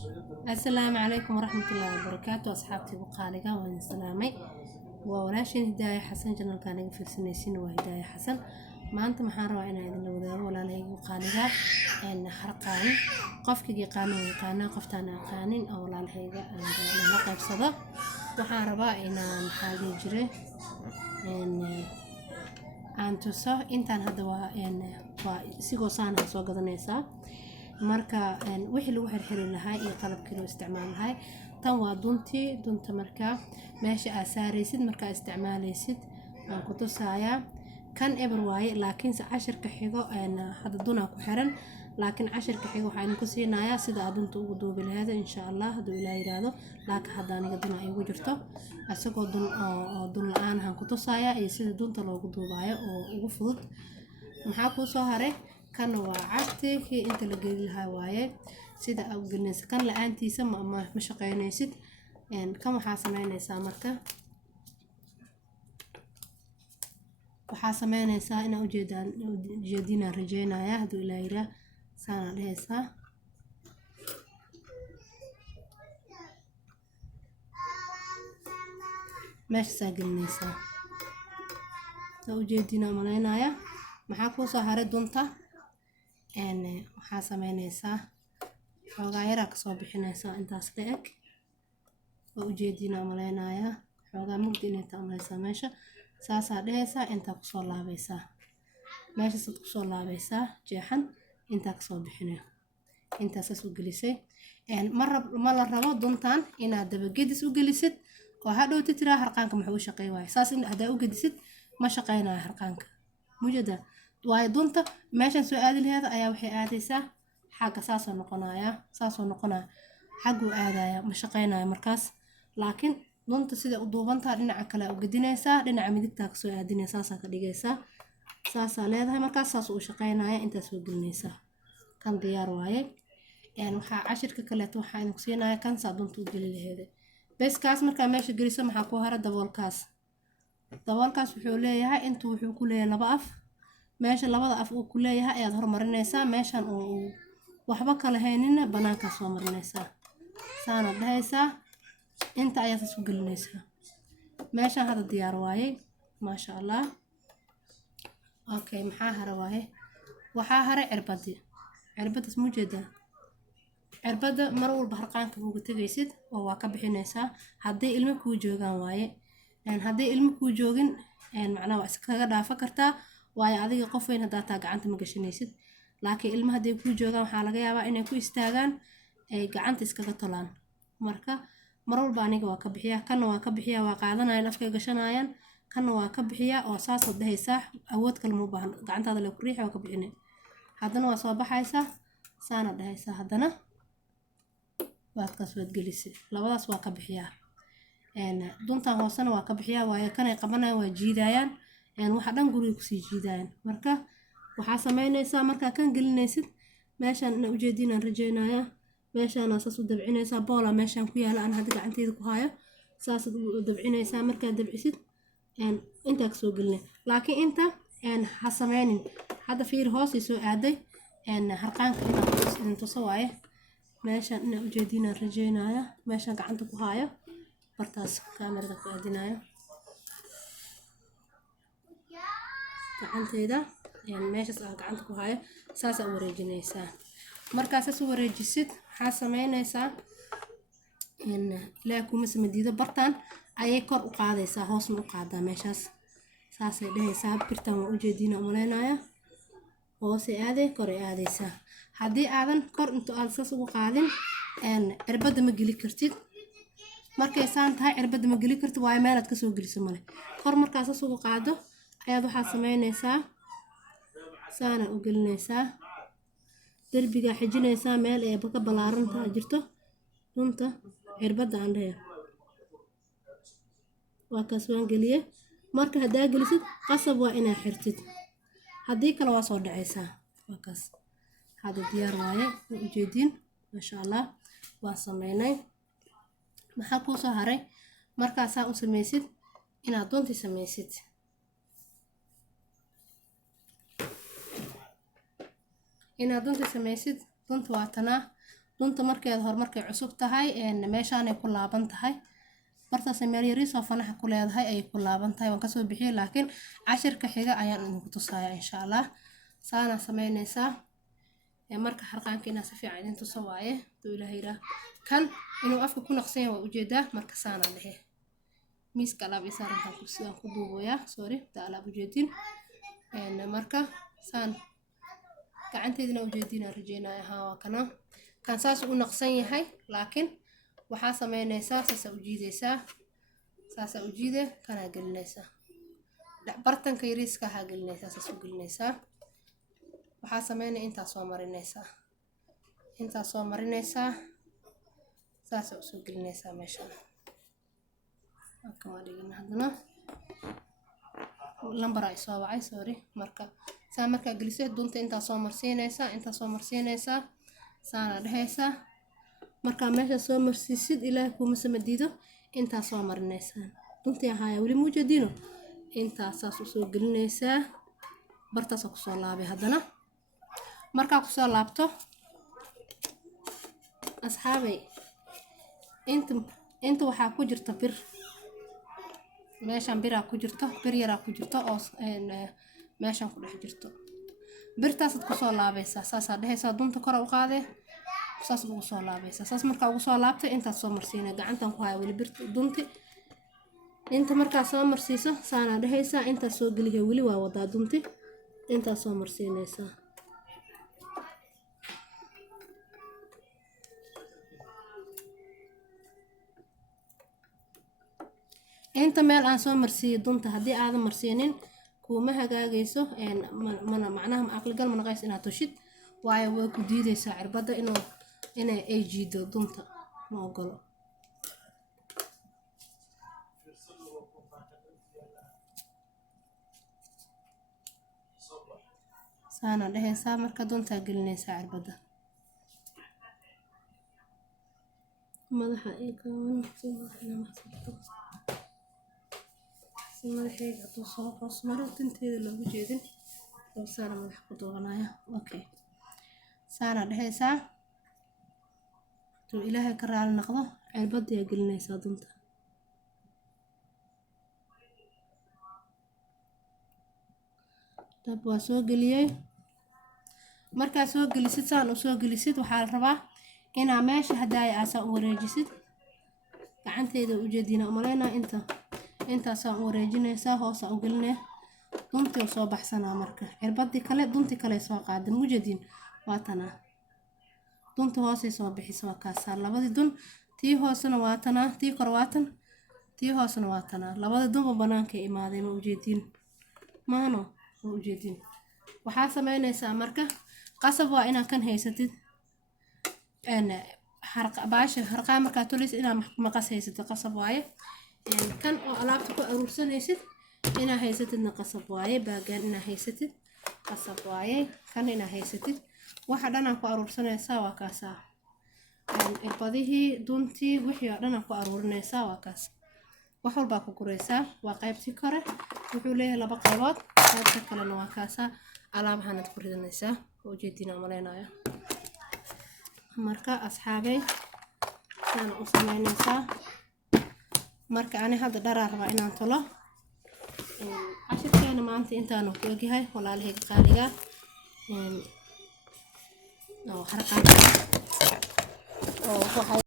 السلام عليكم ورحمة الله وبركاته أصحابتي وقالقة وين سلامي وولاشين هداية حسن جنال كان في السنيسين وهداية حسن ما أنت محارة وإنا إذن لو ولا لي وقالقة إن حرقان قفك يقانو يقانا قفتانا قانين أو لا الهيجة أنا لقب صدا وحاربا إنا نحاجي جري إن أنتوسا إنتان هذا إن سيجو سانا سوق ذنيسا marka wixii lagu xirxirin lahaa iyo qalabkii loo isticmaal lahaa tan waa dunta marka meesha aad saaraysid marka isticmaalaysid aan ku tusayaa kan eber waaye laakiin casharka xigo hada duna ku xiran laakiin casharka xigo waxaan ku siinayaa sida aad dunta ugu duubi lahayd insha Allah haduu Ilaahay yiraahdo laakiin hadda aniga duna ay ugu jirto asagoo dun la'aan aan ku tusayaa iyo sida dunta loogu duubayo oo ugu fudud maxaa ku soo haray kan waa cagti inta la geli lahaa waaye sida aad gelinaysa kan la'aantiisa ma shaqeynaysid kan waxaa sameynaysaa marka waxaa sameynaysaa ina ujeedina rajeynaya haduu Ilaahay yiraahdo saana dhehaysaa meesha gelinaysaa soo ujeedina malaynaya maxaa ku soo haray dunta waxaa sameynaysaa xoogaa yar ka soo bixinaysaa intaas la eg oo ujeedina malaynaya xoogaa mugdi inay taamaysaa meesha saasa dhehaysaa inta ku soo laabaysaa meesha sad ku soo laabaysaa jeexan inta ka soo bixinayo intaas u gelisay ma la rabo duntan inaad daba gedis u gelisid oo hadhow tiraa harqaanka muxuu shaqeey waay saas in hadaa u gedisid ma shaqeynayo harqaanka mujada waayo dunta meeshan soo aadi lahayd ayaa waxay aadaysaa xagga saasoo noqonaya xaggu aadaya ma shaqeynayo markaas laakiin dunta sida u duubantaa dhinaca kale u gedinaysaa dhinaca midigta ka soo aadinaysaa saasa ka dhigaysaa saasa leedahay markaas saas uu shaqeynaya inta soo gelinaysaa kan diyaar waaye waxaa cashirka kale waxaa idin siinayaa kan saa dunta u geli lahayd bes kaas marka meesha geliso maxaa ku hara daboolkaas wuxuu leeyahay intuu wuxuu ku leeyahay laba af meesha labada af uu ku leeyahay ayaad hormarinaysaa meeshan uu waxba kala haynin banaanka soo marinaysaa saana dhahaysaa inta ayaad isku gelinaysaa meeshan hada diyaar waaye ma sha Allah okay maxaa hara waaye waxaa hara cirbada mujeeda cirbada mar walba harqaanka ugu tagaysid oo waa ka bixinaysaa haddii ilmo ku joogan waaye haddii ilmo ku joogin macnaha waa iskaga dhaafa kartaa waayo adiga qof weyn hadaa taa gacanta ma gashanaysid laakiin ilmo haday ku joogan waxa laga yaabaa inay ku istaagaan ay gacanta iskaga tolaan marka mar walba aniga waa ka bixiyaa kana waa ka bixiyaa waa qaadanayaan afka gashanayaan kana waa ka bixiyaa oo saas oo dhahaysaa awood kale ma baahan gacantaada la ku riixo waa ka bixinay haddana waa soo baxaysaa saana dhahaysaa haddana waad ka soo gelisay labadaas waa ka bixiyaa duntan hoosana waa ka bixiyaa waayo kan ay qabanayaan waa jiidayaan waxa dhan guriga ku sii jiidayaan marka waxaa sameynaysaa marka kan gelinaysid meeshan ina ujeedinaan rajeynaya meeshan asaas u dabcinaysaa boola meeshan ku yaala aan hadda gacanteeda ku hayo saas u dabcinaysaa marka dabcisid inta ka soo gelinay laakiin inta ha sameynin hadda fiir hoos soo aaday harqaanka inta tuso waaye meeshan ina ujeedinaan rajeynaya meeshan gacanta ku hayo bartaas kaamirada ku aadinayo gacanteeda meeshaas aan gacanta ku hayo saas aad wareejinaysaa markaas aad wareejisid waxaa sameynaysaa ilaa kuma samadiido bartaan ayay kor u qaadaysaa hoosna u qaadaa meeshaas saasay dhahaysaa birtan waa ujeedina umaleynaya hoosay aaday kor ay aadaysaa haddii aadan kor inta aad saas ugu qaadin cirbada ma geli kartid markay saan tahay cirbada ma geli kartid waayo meelaad kasoo geliso male kor markaas saas ugu qaado ayaad waxaa sameynaysaa saana u gelinaysaa derbiga xijinaysaa meel ay ka balaarantaa jirto runta cirbada aan dhahay waa kaas waan geliye marka hadaa gelisid qasab waa inaa xirtid haddii kale waa soo dhacaysaa waa kaas hada diyaar waaye ujeedin ma sha Allah waa sameynay maxaa ku soo haray markaasaa u sameysid inaad dunti sameysid inaad dunta sameysid dunta waa tanaa dunta markeed hor markay cusub tahay meeshaan ay ku laaban tahay bartaas meel yariis oo fanax ku leedahay ay ku laaban tahay waan kasoo bixiyay laakiin cashirka xiga ayaan idinku tusayaa insha Allah saana sameynaysaa marka harqaankiina si fiican idin tuso waaye duu ilaahay kan inuu afka ku naqsan waa ujeedaa marka saana lehe miiska alaab isaarantan kursigan ku duuboyaa sorry ta alaab ujeedin marka saan gacanteedina ujeedina rajeynaa waa kana kan saas u naqsan yahay laakiin waxaa sameynaysaa saasa u jiidaysaa saasa u jiide kana gelinaysaa bartanka yariiska ha gelinaysaa saas u gelinaysaa waxaa sameynay inta soo marinaysaa saasa u soo gelinaysaa meeshaan kama dhigin hadana lambar ay soo wacay sorry marka saa marka gelisay dunta inta soo marsiinaysaa saana dhehaysaa marka meesha soo marsiisid ilaahay kuma samadido inta soo marinaysaa dunta haya wali muujadino inta saas u soo gelinaysaa bartaas ku soo laabay hadana marka ku soo laabto asxaabay inta waxa ku jirta bir meeshan bira ku jirto bir yara ku jirto oo meeshan ku dhex jirto birtaas ku soo laabaysaa saas dhehaysaa dunta kor u qaade saas ugu soo laabaysaa saas marka ugu soo laabtay inta soo marsiinay gacantan ku hayo wali birta dunti inta marka soo marsiiso saana dhehaysaa inta soo geliyo wali waa wada dunti inta soo marsiinaysaa inta meel aan soo marsiyo dunta hadii aad marsiinin kuma hagaagayso macnaha aqalgal ma naqays inaad tushid waayo way ku diidaysaa cirbada inay ay jiido dunta ma ogolo saana dhehaysaa marka dunta gelinaysaa cirbada madaxa ay goon madaxayga hadduu soo hoos maro dinteeda loogu jeedin oo saana madax ku doobanaya okay saana dhehaysaa duu ilaahay ka raali noqdo cirbada gelinaysaa dunta dab waa soo geliyay markaa soo gelisid saan u soo gelisid waxaa la rabaa inaa meesha hadaaya aasa u wareejisid gacanteeda ujeedina umaleynaa intaas aan wareejinaysaa hoos u gelinay duntii soo baxsanaa marka cirbadii kale duntii kale soo qaadan mujeedin waa tana dunta hoosay soo bixisay waa kaas labadii dun tii hoosna waa tana tii kor waa tan tii hoosna waa tana labadii dunba banaanka imaaday ma ujeedin maano ma ujeedin waxaa sameynaysaa marka qasab waa inaa kan haysatid harqaan markaa tulis inaa maqas haysatid qasab waaye kan oo alaabta ku aruursanaysid inaa haysatidna qasab waaye baagaan inaa haysatid qasab waaye kan inaa haysatid waxa dhan aan ku aruursanaysaa waa kaasaa cirbadihii duntii wixii oo dhan aan ku aruurinaysaa waa kaas wax walba ku guraysaa waa qaybtii kore wuxuu leeyahay laba qaybood qaybta kalena waa kaasaa alaabahan aad ku ridanaysaa oo jeedina maleynaya marka asxaabay saan u sameynaysaa marka ani hadda dharaa rabaa inaan tolo cashirkeena maanta intaanu ku egyahay walaalahayga qaaliga oo harqaan oo